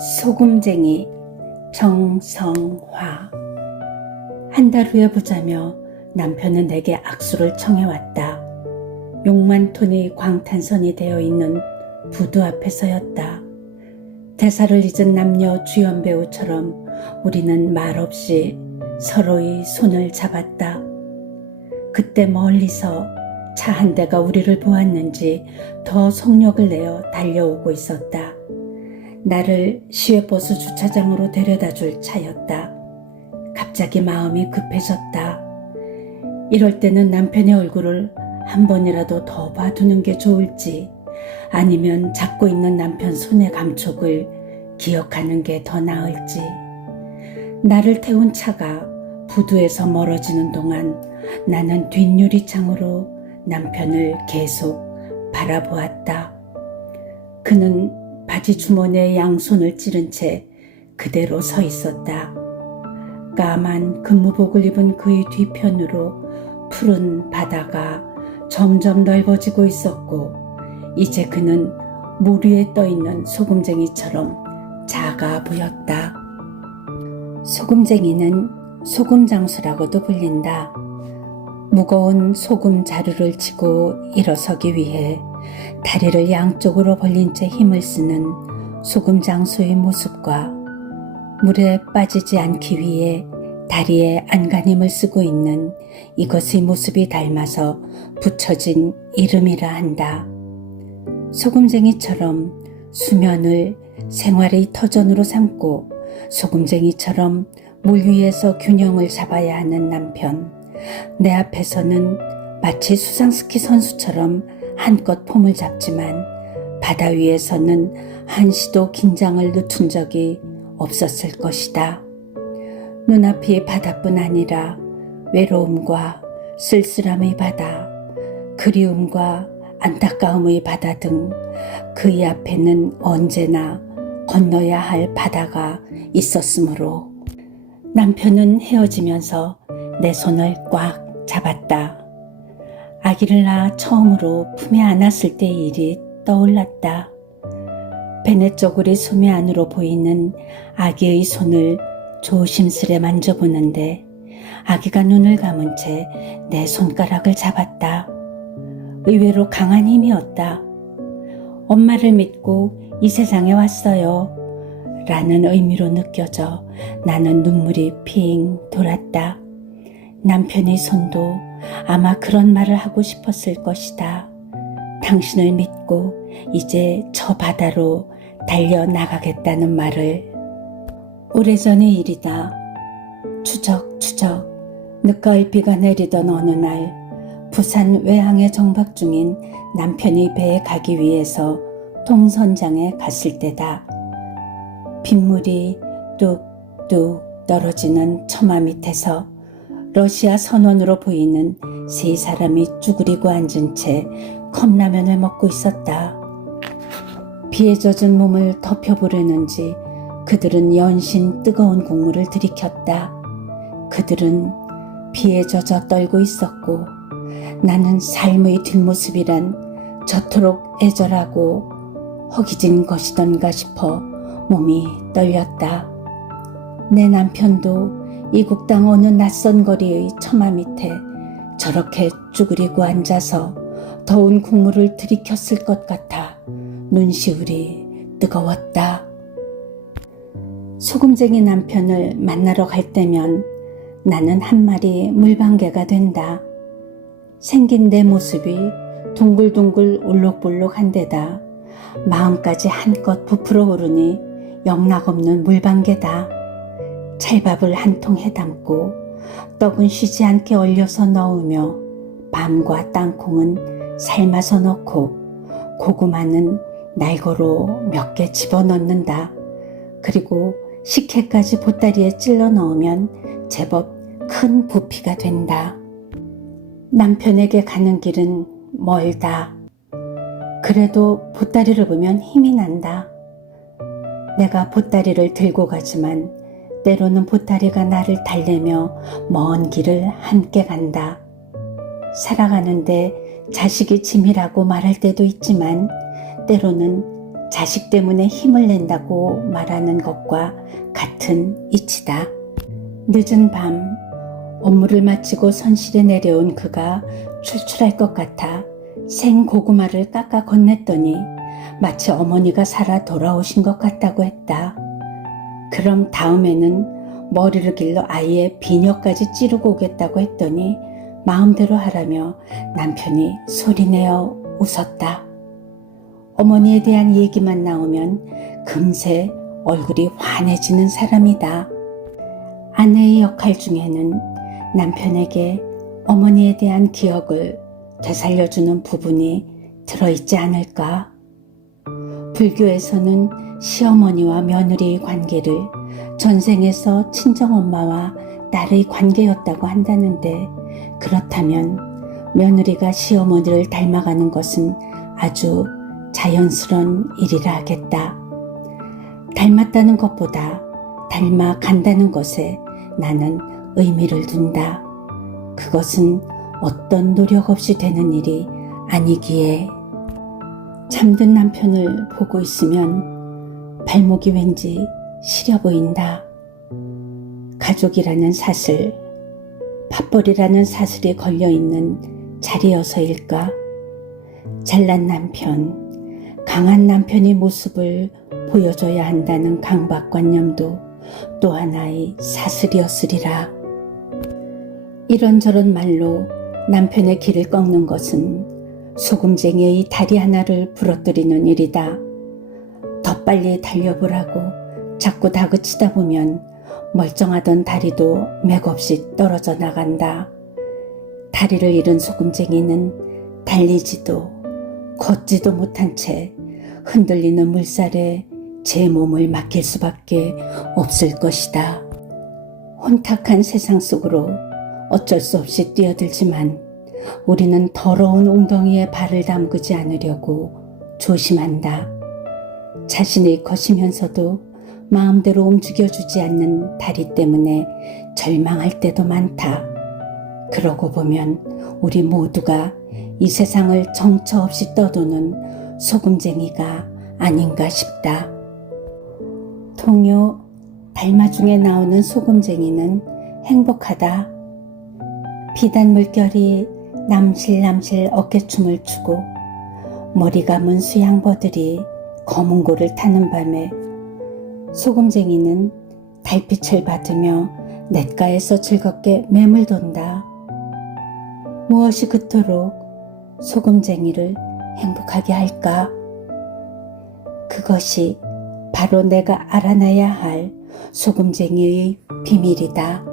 소금쟁이 정성화. 한 달 후에 보자며 남편은 내게 악수를 청해왔다. 욕만 톤이 광탄선이 되어 있는 부두 앞에서였다. 대사를 잊은 남녀 주연 배우처럼 우리는 말없이 서로의 손을 잡았다. 그때 멀리서 차 한 대가 우리를 보았는지 더 속력을 내어 달려오고 있었다. 나를 시외버스 주차장으로 데려다 줄 차였다. 갑자기 마음이 급해졌다. 이럴 때는 남편의 얼굴을 한 번이라도 더 봐두는 게 좋을지, 아니면 잡고 있는 남편 손의 감촉을 기억하는 게 더 나을지. 나를 태운 차가 부두에서 멀어지는 동안 나는 뒷유리창으로 남편을 계속 바라보았다. 그는 바지 주머니에 양손을 찌른 채 그대로 서 있었다. 까만 근무복을 입은 그의 뒤편으로 푸른 바다가 점점 넓어지고 있었고, 이제 그는 물 위에 떠있는 소금쟁이처럼 작아 보였다. 소금쟁이는 소금장수라고도 불린다. 무거운 소금 자루를 지고 일어서기 위해 다리를 양쪽으로 벌린 채 힘을 쓰는 소금장수의 모습과 물에 빠지지 않기 위해 다리에 안간힘을 쓰고 있는 이것의 모습이 닮아서 붙여진 이름이라 한다. 소금쟁이처럼 수면을 생활의 터전으로 삼고 소금쟁이처럼 물 위에서 균형을 잡아야 하는 남편. 내 앞에서는 마치 수상스키 선수처럼 한껏 폼을 잡지만 바다 위에서는 한시도 긴장을 늦춘 적이 없었을 것이다. 눈앞이 바다뿐 아니라 외로움과 쓸쓸함의 바다, 그리움과 안타까움의 바다 등 그의 앞에는 언제나 건너야 할 바다가 있었으므로 남편은 헤어지면서 내 손을 꽉 잡았다. 아기를 낳아 처음으로 품에 안았을 때의 일이 떠올랐다. 베네 쪼그리 소매 안으로 보이는 아기의 손을 조심스레 만져보는데 아기가 눈을 감은 채 내 손가락을 잡았다. 의외로 강한 힘이었다. 엄마를 믿고 이 세상에 왔어요 라는 의미로 느껴져 나는 눈물이 핑 돌았다. 남편의 손도 아마 그런 말을 하고 싶었을 것이다. 당신을 믿고 이제 저 바다로 달려나가겠다는 말을. 오래전의 일이다. 추적추적 늦가을 비가 내리던 어느 날 부산 외항에 정박 중인 남편의 배에 가기 위해서 통선장에 갔을 때다. 빗물이 뚝뚝 떨어지는 처마 밑에서 러시아 선원으로 보이는 세 사람이 쭈그리고 앉은 채 컵라면을 먹고 있었다. 비에 젖은 몸을 덮여보려는지 그들은 연신 뜨거운 국물을 들이켰다. 그들은 비에 젖어 떨고 있었고 나는 삶의 뒷모습이란 저토록 애절하고 허기진 것이던가 싶어 몸이 떨렸다. 내 남편도 이국 땅 어느 낯선 거리의 처마 밑에 저렇게 쭈그리고 앉아서 더운 국물을 들이켰을 것 같아 눈시울이 뜨거웠다. 소금쟁이 남편을 만나러 갈 때면 나는 한 마리 물방개가 된다. 생긴 내 모습이 둥글둥글 울록불록한 데다 마음까지 한껏 부풀어 오르니 영락없는 물방개다. 찰밥을 한 통 해담고 떡은 쉬지 않게 얼려서 넣으며 밤과 땅콩은 삶아서 넣고 고구마는 날거로 몇 개 집어넣는다. 그리고 식혜까지 보따리에 찔러 넣으면 제법 큰 부피가 된다. 남편에게 가는 길은 멀다. 그래도 보따리를 보면 힘이 난다. 내가 보따리를 들고 가지만 때로는 보따리가 나를 달래며 먼 길을 함께 간다. 살아가는데 자식이 짐이라고 말할 때도 있지만 때로는 자식 때문에 힘을 낸다고 말하는 것과 같은 이치다. 늦은 밤 업무를 마치고 선실에 내려온 그가 출출할 것 같아 생고구마를 깎아 건넸더니 마치 어머니가 살아 돌아오신 것 같다고 했다. 그럼 다음에는 머리를 길러 아이의 비녀까지 찌르고 오겠다고 했더니 마음대로 하라며 남편이 소리내어 웃었다. 어머니에 대한 얘기만 나오면 금세 얼굴이 환해지는 사람이다. 아내의 역할 중에는 남편에게 어머니에 대한 기억을 되살려주는 부분이 들어있지 않을까? 불교에서는 시어머니와 며느리의 관계를 전생에서 친정엄마와 딸의 관계였다고 한다는데, 그렇다면 며느리가 시어머니를 닮아가는 것은 아주 자연스러운 일이라 하겠다. 닮았다는 것보다 닮아간다는 것에 나는 의미를 둔다. 그것은 어떤 노력 없이 되는 일이 아니기에. 잠든 남편을 보고 있으면 발목이 왠지 시려 보인다. 가족이라는 사슬, 밥벌이라는 사슬이 걸려있는 자리여서일까? 잘난 남편, 강한 남편의 모습을 보여줘야 한다는 강박관념도 또 하나의 사슬이었으리라. 이런저런 말로 남편의 길을 꺾는 것은 소금쟁이의 다리 하나를 부러뜨리는 일이다. 더 빨리 달려보라고 자꾸 다그치다 보면 멀쩡하던 다리도 맥없이 떨어져 나간다. 다리를 잃은 소금쟁이는 달리지도 걷지도 못한 채 흔들리는 물살에 제 몸을 맡길 수밖에 없을 것이다. 혼탁한 세상 속으로 어쩔 수 없이 뛰어들지만 우리는 더러운 웅덩이에 발을 담그지 않으려고 조심한다. 자신의 것이면서도 마음대로 움직여주지 않는 다리 때문에 절망할 때도 많다. 그러고 보면 우리 모두가 이 세상을 정처 없이 떠도는 소금쟁이가 아닌가 싶다. 동요 달마 중에 나오는 소금쟁이는 행복하다. 비단 물결이 남실남실 어깨춤을 추고 머리 감은 수양버들이 검은고를 타는 밤에 소금쟁이는 달빛을 받으며 냇가에서 즐겁게 매물 돈다. 무엇이 그토록 소금쟁이를 행복하게 할까? 그것이 바로 내가 알아내야 할 소금쟁이의 비밀이다.